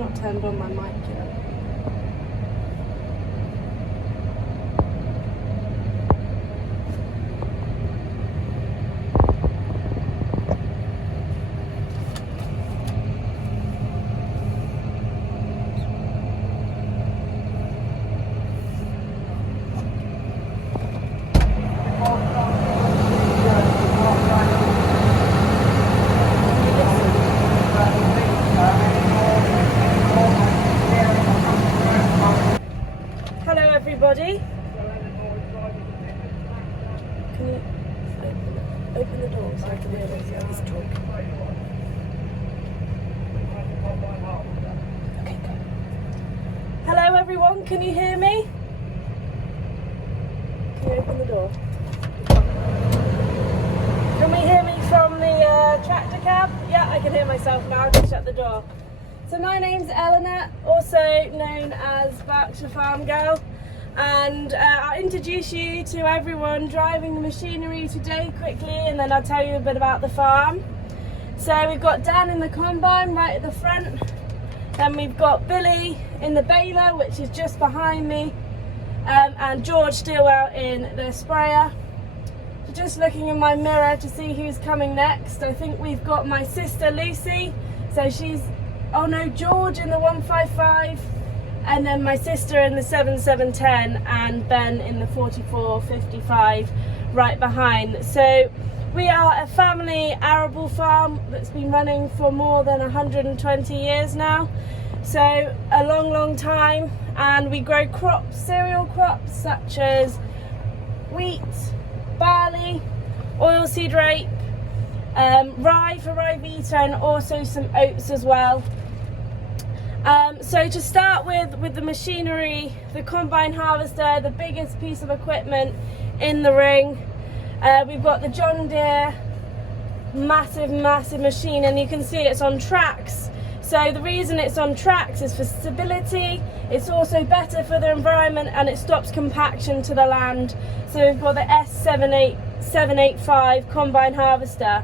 not turned on my mic yet. Everybody, can you open the door so I can hear what he's talking? Okay, go. Hello everyone, can you hear me? Can you open the door? Can we hear me from the tractor cab? Yeah, I can hear myself now. I can shut the door. So my name's Eleanor, also known as Berkshire Farm Girl. And I'll introduce you to everyone driving the machinery today quickly, and then I'll tell you a bit about the farm. So we've got Dan in the combine right at the front, then we've got Billy in the baler, which is just behind me, and George still out in the sprayer. So just looking in my mirror to see who's coming next. I think we've got my sister Lucy, so she's, oh no, George in the 155, and then my sister in the 7710 and Ben in the 4455 right behind. So we are a family arable farm that's been running for more than 120 years now, so a long time, and we grow crops, cereal crops such as wheat, barley, oilseed rape, rye for rye vita, and also some oats as well. So to start with the machinery, the combine harvester, the biggest piece of equipment in the ring, we've got the John Deere massive machine, and you can see it's on tracks. So the reason it's on tracks is for stability. It's also better for the environment, and it stops compaction to the land. So we've got the S785 combine harvester.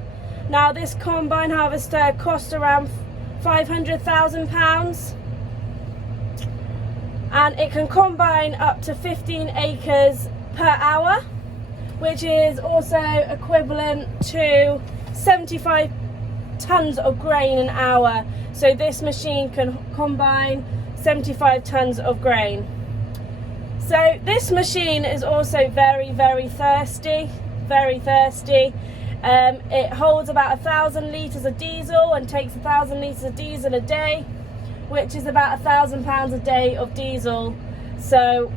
Now this combine harvester costs around £500,000, and it can combine up to 15 acres per hour, which is also equivalent to 75 tons of grain an hour. So this machine can combine 75 tons of grain. So this machine is also very thirsty, it holds about 1,000 litres of diesel and takes 1,000 litres of diesel a day, which is about £1,000 a day of diesel. So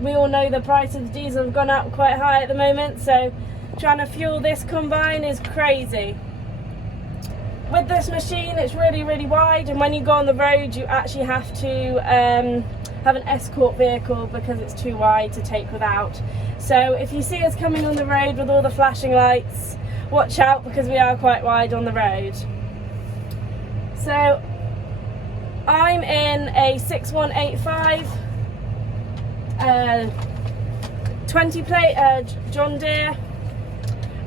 we all know the price of diesel have gone up quite high at the moment, so trying to fuel this combine is crazy. With this machine, it's really wide, and when you go on the road you actually have to have an escort vehicle because it's too wide to take without. So if you see us coming on the road with all the flashing lights, watch out, because we are quite wide on the road. So I'm in a 6185 20 plate John Deere.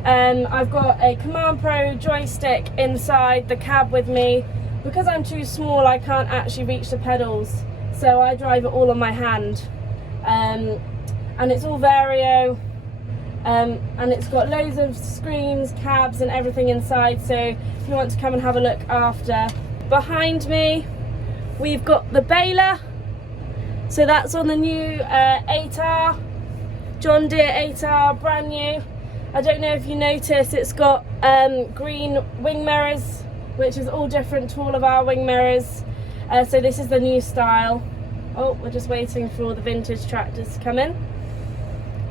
I've got a Command Pro joystick inside the cab with me. Because I'm too small, I can't actually reach the pedals, so I drive it all on my hand, and it's all Vario. And it's got loads of screens, cabs and everything inside, so if you want to come and have a look after. Behind me we've got the baler, so that's on the new 8R, John Deere 8R, brand new. I don't know if you notice, it's got green wing mirrors, which is all different to all of our wing mirrors. So this is the new style. Oh, we're just waiting for all the vintage tractors to come in.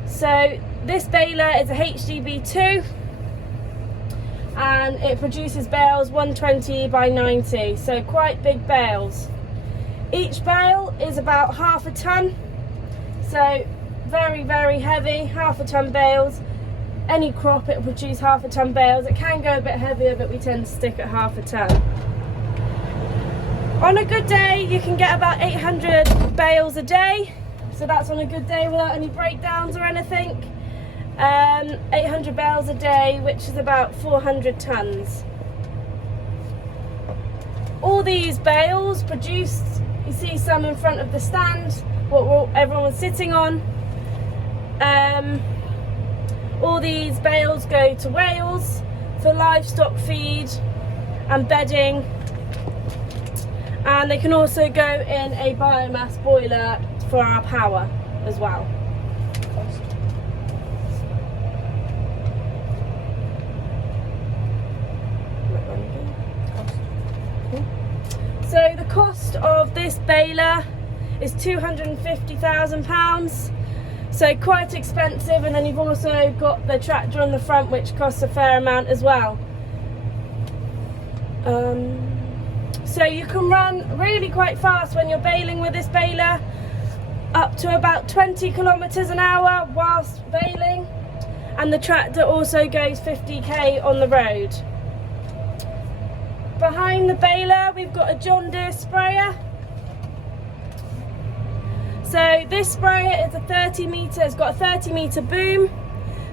So this baler is a HDB2, and it produces bales 120 by 90, so quite big bales. Each bale is about half a ton, so very heavy, half a ton bales. Any crop it will produce half a ton bales. It can go a bit heavier, but we tend to stick at half a ton. On a good day you can get about 800 bales a day, so that's on a good day without any breakdowns or anything. 800 bales a day, which is about 400 tons. all these bales produced, you see some in front of the stand, everyone was sitting on. All these bales go to Wales for livestock feed and bedding, and they can also go in a biomass boiler for our power as well. So the cost of this baler is £250,000, so quite expensive, and then you've also got the tractor on the front, which costs a fair amount as well. So you can run really quite fast when you're baling with this baler, up to about 20 kilometres an hour whilst baling, and the tractor also goes 50k on the road. Behind the baler we've got a John Deere sprayer. So this sprayer is a 30 metre, it's got a 30 metre boom.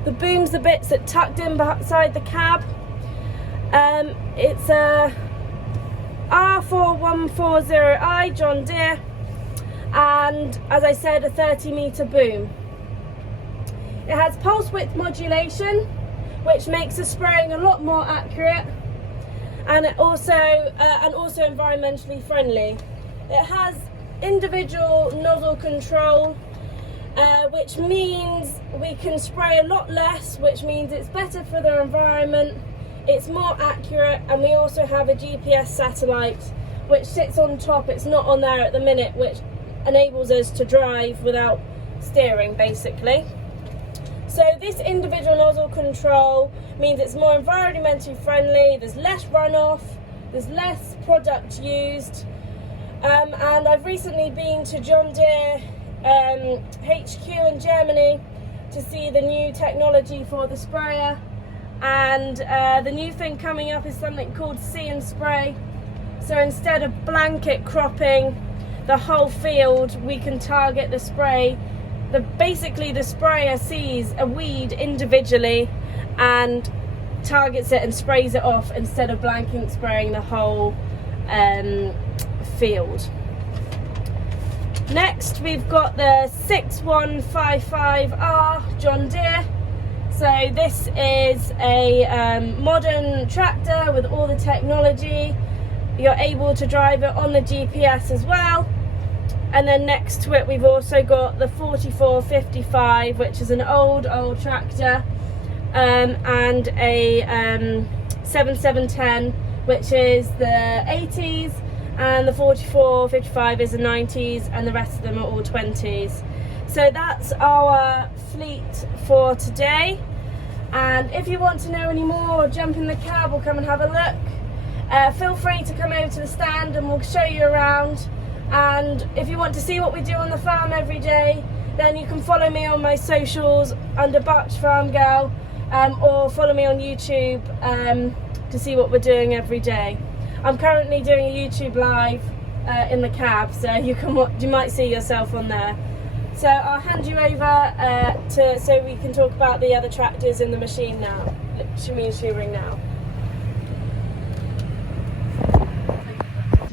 The boom's the bits that tucked in beside the cab. It's a R4140i John Deere, and as I said, a 30 metre boom. It has pulse width modulation, which makes the spraying a lot more accurate, and it also environmentally friendly. It has individual nozzle control, which means we can spray a lot less, which means it's better for the environment, it's more accurate, and we also have a GPS satellite which sits on top. It's not on there at the minute, which enables us to drive without steering basically. So this individual nozzle control means it's more environmentally friendly, there's less runoff, there's less product used. And I've recently been to John Deere HQ in Germany to see the new technology for the sprayer, and the new thing coming up is something called See and Spray. So instead of blanket cropping the whole field, we can target the spray. Basically the sprayer sees a weed individually and targets it and sprays it off, instead of blanket spraying the whole field. Next we've got the 6155R John Deere. So this is a modern tractor with all the technology. You're able to drive it on the GPS as well. And then next to it we've also got the 4455, which is an old tractor, and a 7710, which is the 80s, and the 4455 is the 90s, and the rest of them are all 20s. So that's our fleet for today, and if you want to know any more, or jump in the cab or come and have a look, feel free to come over to the stand and we'll show you around. And if you want to see what we do on the farm every day, then you can follow me on my socials under Berkshire Farm Girl, or follow me on YouTube to see what we're doing every day. I'm currently doing a YouTube live in the cab, so you might see yourself on there. So I'll hand you over so we can talk about the other tractors in the machine now. Shearing now.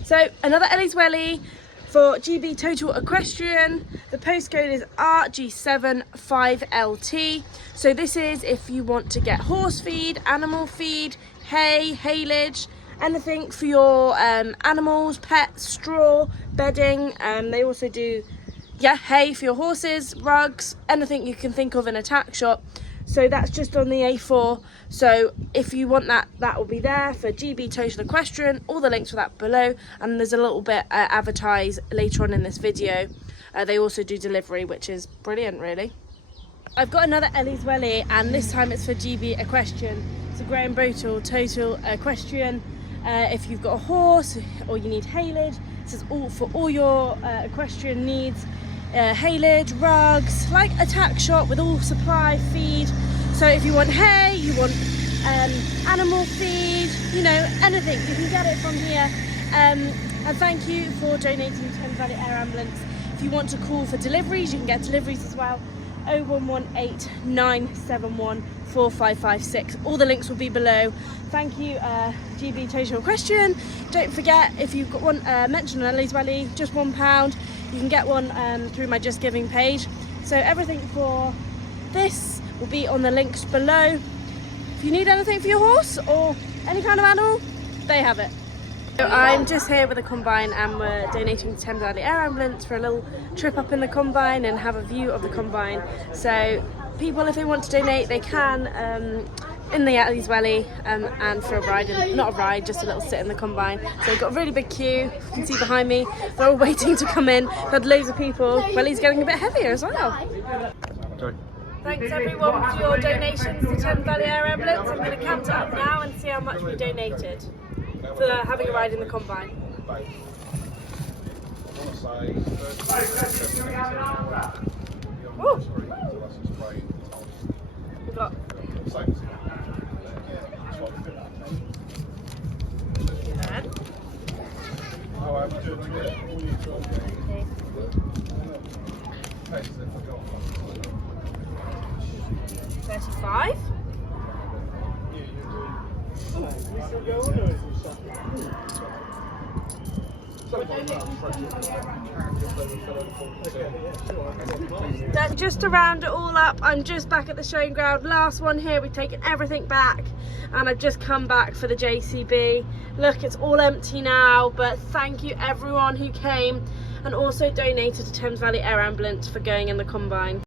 So another Ellie's Welly for GB Total Equestrian. The postcode is RG75LT. So this is if you want to get horse feed, animal feed, hay, haylage, anything for your animals, pets, straw, bedding. They also do hay for your horses, rugs, anything you can think of in a tack shop. So that's just on the A4. So if you want that, that will be there for GB Total Equestrian. All the links for that below, and there's a little bit advertised later on in this video. They also do delivery, which is brilliant really. I've got another Ellie's Welly, and this time it's for GB Equestrian. It's a Graham Botal Total Equestrian. If you've got a horse or you need haylage, this is all for all your equestrian needs. Haylage, rugs, like a tack shop with all supply, feed. So if you want hay, you want animal feed, you know, anything, you can get it from here. And thank you for donating to Thames Valley Air Ambulance. If you want to call for deliveries, you can get deliveries as well. 0118 971 4556. All the links will be below. Thank you, GB Total Question. Don't forget, if you've got one mention on Ellie's Valley, just £1. You can get one through my Just Giving page. So everything for this will be on the links below. If you need anything for your horse or any kind of animal, they have it. So I'm just here with the combine and we're donating to Thames Valley Air Ambulance for a little trip up in the combine and have a view of the combine. So people, if they want to donate, they can in the Ellie's Valley and for a ride, not a ride, just a little sit in the combine. So we've got a really big queue, you can see behind me. They're all waiting to come in. We've had loads of people. Well, he's getting a bit heavier as well. Sorry. Thanks everyone for your donations to Thames Valley Air Ambulance. I'm going to count it up now and see how much we donated for having a ride in the combine. Ooh. We've got $35. Just to round it all up, I'm just back at the showing ground. Last one here, we've taken everything back and I've just come back for the JCB. Look, it's all empty now, but thank you everyone who came and also donated to Thames Valley Air Ambulance for going in the combine.